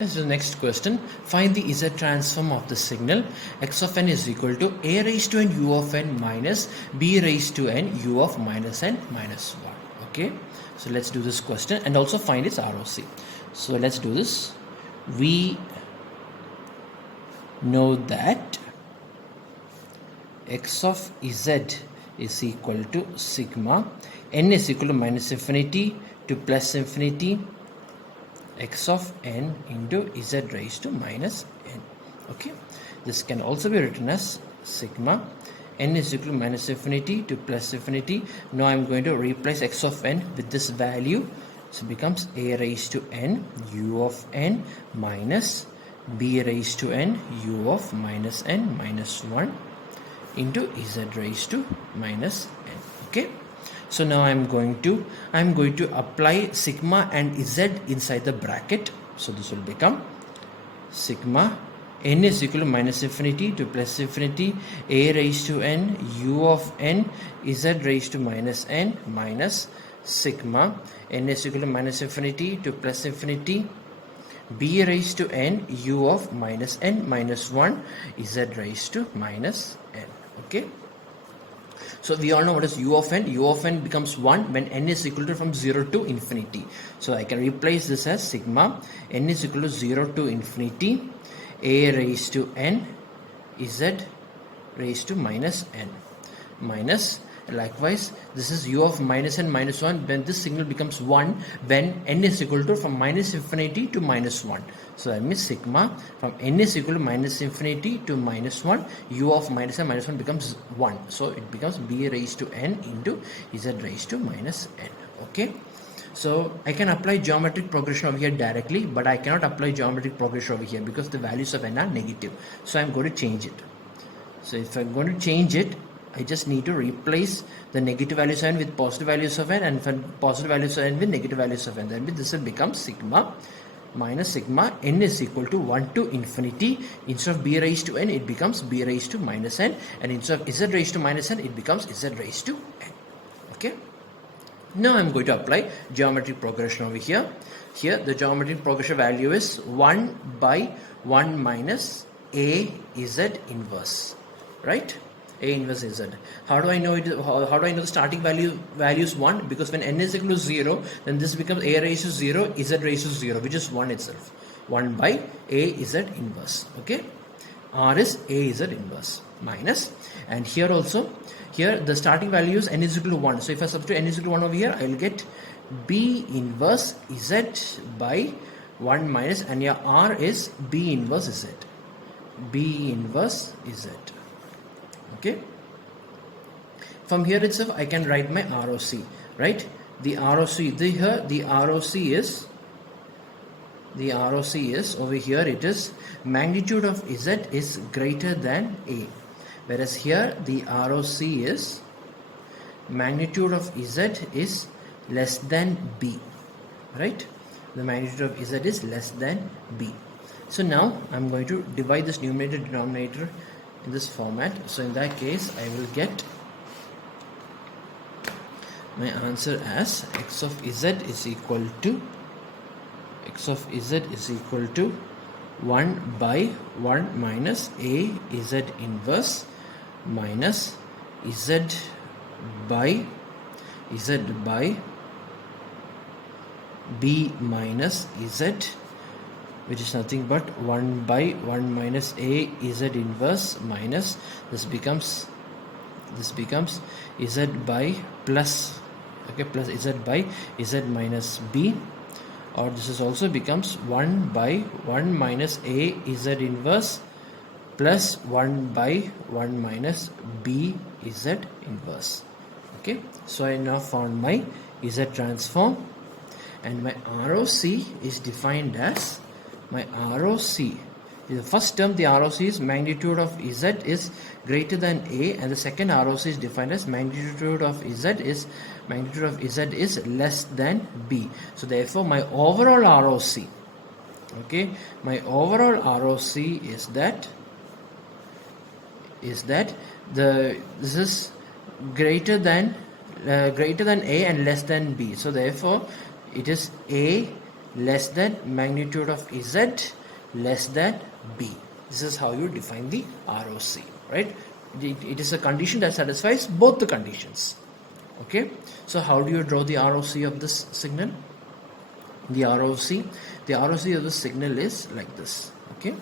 This is the next question. Find the Z transform of the signal. X of n is equal to a raised to n u of n minus b raised to n u of minus n minus 1. Okay, so let's do this question and also find its ROC. So let's do this. We know that x of z is equal to sigma n is equal to minus infinity to plus infinity x of n into z raised to minus n. Okay, this can also be written as sigma n is equal to minus infinity to plus infinity. Now I'm going to replace x of n with this value, so it becomes a raised to n u of n minus b raised to n u of minus n minus 1 into z raised to minus n. Okay, so now I'm going to apply sigma and z inside the bracket. So this will become sigma n is equal to minus infinity to plus infinity a raised to n u of n z raised to minus n minus sigma n is equal to minus infinity to plus infinity b raised to n u of minus n minus 1 z raised to minus n. Okay, so we all know what is u of n. U of n becomes 1 when n is equal to from 0 to infinity. So I can replace this as sigma n is equal to 0 to infinity a raised to n z raised to minus n minus, likewise this is u of minus n minus 1 when this signal becomes 1 when n is equal to from minus infinity to minus 1. So that means sigma from n is equal to minus infinity to minus 1 u of minus n minus 1 becomes 1. So it becomes b raised to n into z raised to minus n. Okay, so I can apply geometric progression over here directly, but I cannot apply geometric progression over here because the values of n are negative. So I'm going to change it. So if I'm going to change it, I just need to replace the negative values of n with positive values of n and positive values of n with negative values of n. Then this will become sigma minus sigma n is equal to 1 to infinity. Instead of b raised to n, it becomes b raised to minus n, and instead of z raised to minus n, it becomes z raised to n. Okay, now I'm going to apply geometric progression over here. Here the geometric progression value is 1 by 1 minus a z inverse, right? A inverse z. How do I know it? How do I know the starting value is 1? Because when n is equal to 0, then this becomes a raised to 0 z raised to 0, which is 1 itself. 1 by a z inverse. Okay, r is a z inverse minus, and here also, here the starting value is n is equal to 1. So if I substitute n is equal to 1 over here, I will get b inverse z by 1 minus, and here r is b inverse z. B inverse z. Okay, from here itself I can write my ROC, right? The ROC is over here, it is magnitude of z is greater than a, whereas here the ROC is magnitude of z is less than b, right? The magnitude of z is less than b. So now I'm going to divide this numerator denominator in this format. So in that case I will get my answer as x of z is equal to 1 by 1 minus a z inverse minus z by b minus z, which is nothing but 1 by 1 minus a z inverse minus this becomes z by plus, okay, plus z by z minus b, or this is also becomes 1 by 1 minus a z inverse plus 1 by 1 minus b z inverse. Okay, so I now found my z transform, and my ROC is defined as, my ROC, the first term, the ROC is magnitude of z is greater than a, and the second ROC is defined as magnitude of z is less than b. So therefore my overall ROC, okay, my overall ROC is that this is greater than a and less than b. So therefore it is a less than magnitude of Z less than B. This is how you define the ROC, right? It is a condition that satisfies both the conditions. Okay, so how do you draw the ROC of this signal? The ROC of the signal is like this. Okay,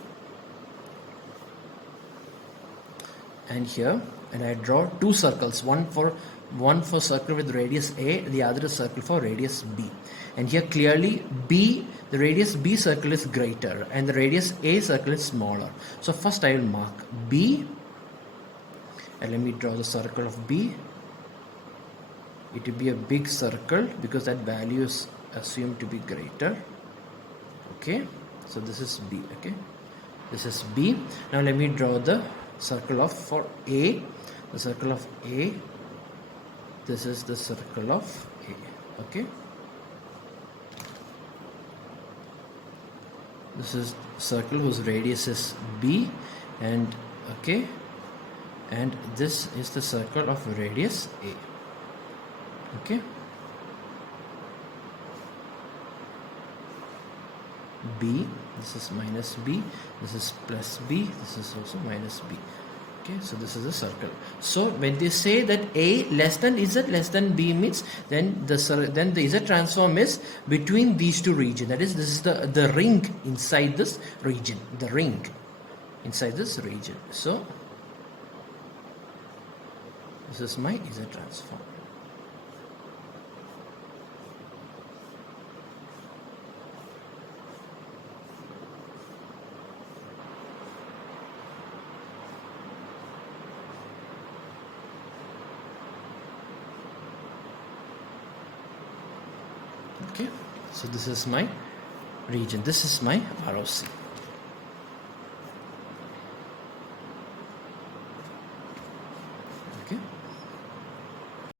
and here, and I draw two circles, one for circle with radius A, the other circle for radius B. And here clearly B, the radius B circle is greater and the radius A circle is smaller. So first I will mark B, and let me draw the circle of B. It will be a big circle because that value is assumed to be greater. Okay, so this is B. Okay, this is B. Now let me draw the circle of for A, the circle of A. This is the circle of A. Okay, this is circle whose radius is B, and okay, and this is the circle of radius A. Okay, B, this is minus B, this is plus B, this is also minus B. Okay, so this is a circle. So when they say that A less than Z less than B means then the Z transform is between these two regions. That is, this is the ring inside this region, the ring inside this region. So this is my Z transform. Okay, so this is my region, this is my ROC.